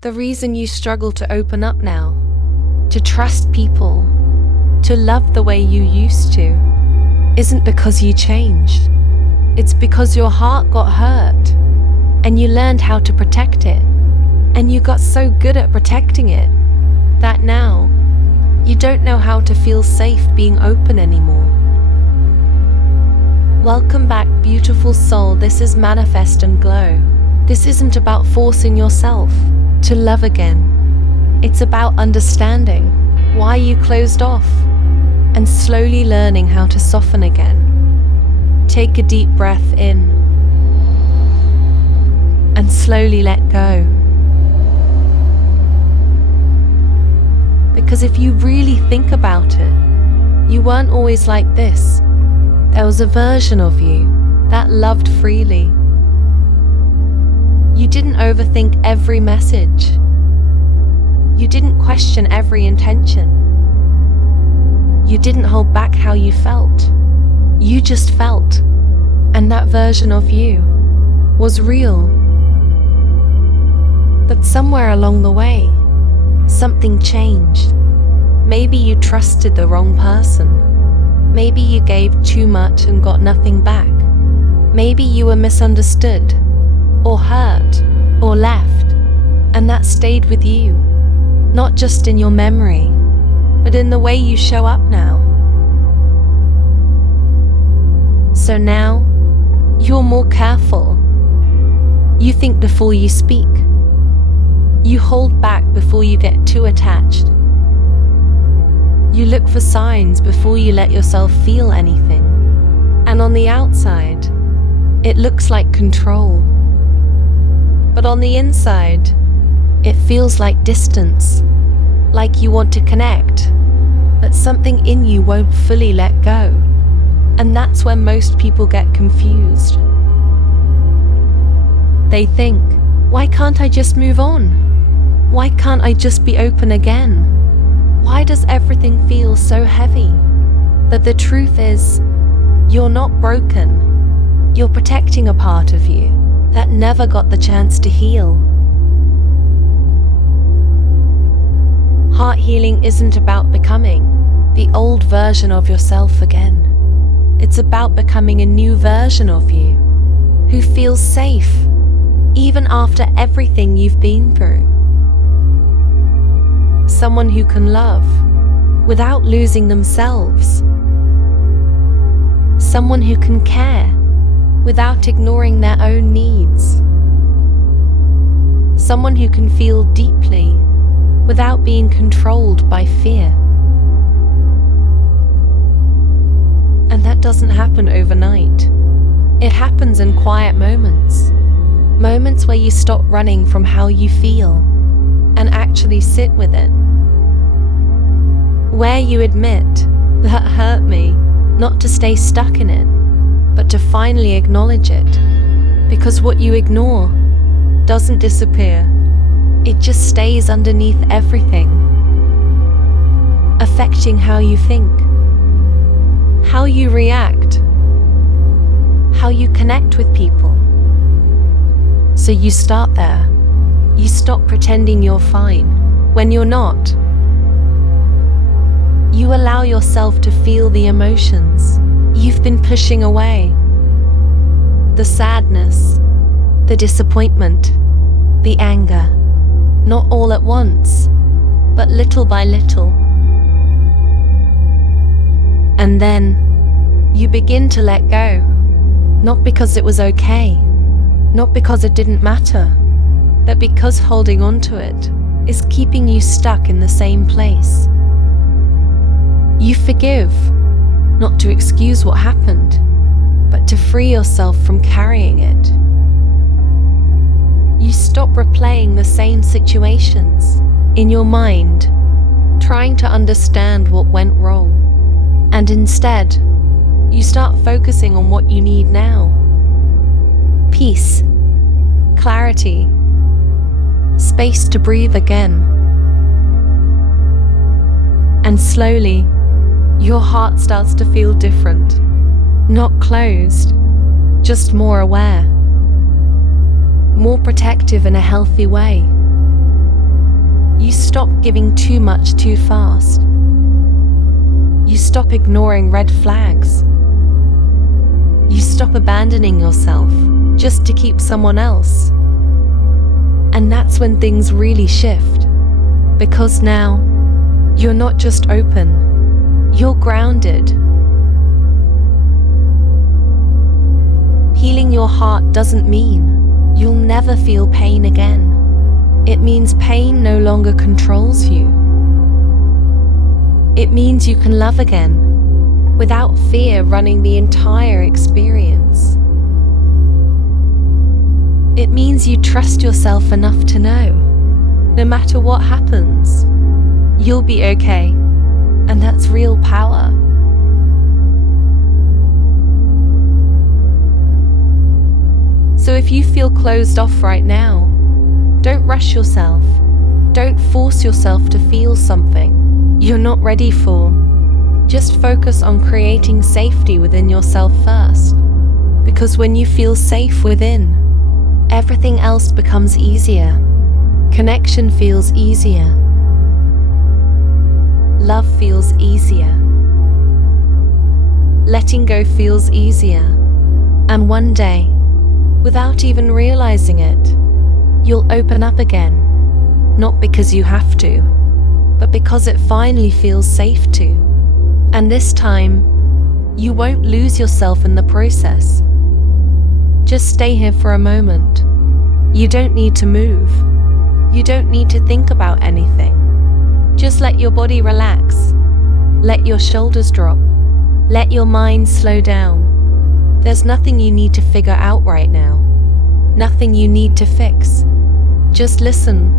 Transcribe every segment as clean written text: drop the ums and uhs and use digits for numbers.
The reason you struggle to open up now, to trust people, to love the way you used to, isn't because you changed. It's because your heart got hurt and you learned how to protect it. And you got so good at protecting it that now you don't know how to feel safe being open anymore. Welcome back, beautiful soul. This is Manifest and Glow. This isn't about forcing yourself to love again. It's about understanding why you closed off and slowly learning how to soften again. Take a deep breath in and slowly let go. Because if you really think about it, you weren't always like this. There was a version of you that loved freely. You didn't overthink every message. You didn't question every intention. You didn't hold back how you felt. You just felt. And that version of you was real. But somewhere along the way, something changed. Maybe you trusted the wrong person. Maybe you gave too much and got nothing back. Maybe you were misunderstood, or hurt, or left, and that stayed with you, not just in your memory, but in the way you show up now. So now, you're more careful. You think before you speak. You hold back before you get too attached. You look for signs before you let yourself feel anything. And on the outside, it looks like control. But on the inside, it feels like distance, like you want to connect, but something in you won't fully let go. And that's when most people get confused. They think, why can't I just move on? Why can't I just be open again? Why does everything feel so heavy? But the truth is, you're not broken. You're protecting a part of you that never got the chance to heal. Heart healing isn't about becoming the old version of yourself again. It's about becoming a new version of you who feels safe even after everything you've been through. Someone who can love without losing themselves. Someone who can care without ignoring their own needs. Someone who can feel deeply without being controlled by fear. And that doesn't happen overnight. It happens in quiet moments. Moments where you stop running from how you feel and actually sit with it. Where you admit, that hurt me, not to stay stuck in it, but to finally acknowledge it. Because what you ignore doesn't disappear. It just stays underneath everything, affecting how you think, how you react, how you connect with people. So you start there. You stop pretending you're fine when you're not. You allow yourself to feel the emotions you've been pushing away. The sadness, the disappointment, the anger. Not all at once, but little by little. And then you begin to let go. Not because it was okay, not because it didn't matter, but because holding on to it is keeping you stuck in the same place. You forgive, not to excuse what happened, but to free yourself from carrying it. You stop replaying the same situations in your mind, trying to understand what went wrong, and instead, you start focusing on what you need now. Peace, clarity, space to breathe again. And slowly, your heart starts to feel different. Not closed, just more aware. More protective in a healthy way. stop giving too much too fast. You stop ignoring red flags. You stop abandoning yourself just to keep someone else. And that's when things really shift. Because now, you're not just open, you're grounded. Healing your heart doesn't mean you'll never feel pain again. It means pain no longer controls you. It means you can love again, without fear running the entire experience. It means you trust yourself enough to know, no matter what happens, you'll be okay, and that's real power. So if you feel closed off right now, don't rush yourself. Don't force yourself to feel something you're not ready for. Just focus on creating safety within yourself first. Because when you feel safe within, everything else becomes easier. Connection feels easier. Love feels easier. Letting go feels easier. And one day, without even realizing it, you'll open up again. Not because you have to, but because it finally feels safe to. And this time, you won't lose yourself in the process. Just stay here for a moment. You don't need to move. You don't need to think about anything. Just let your body relax. Let your shoulders drop. Let your mind slow down. There's nothing you need to figure out right now. Nothing you need to fix. Just listen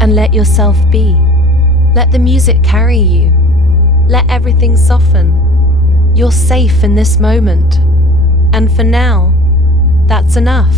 and let yourself be. Let the music carry you. Let everything soften. You're safe in this moment. And for now, that's enough.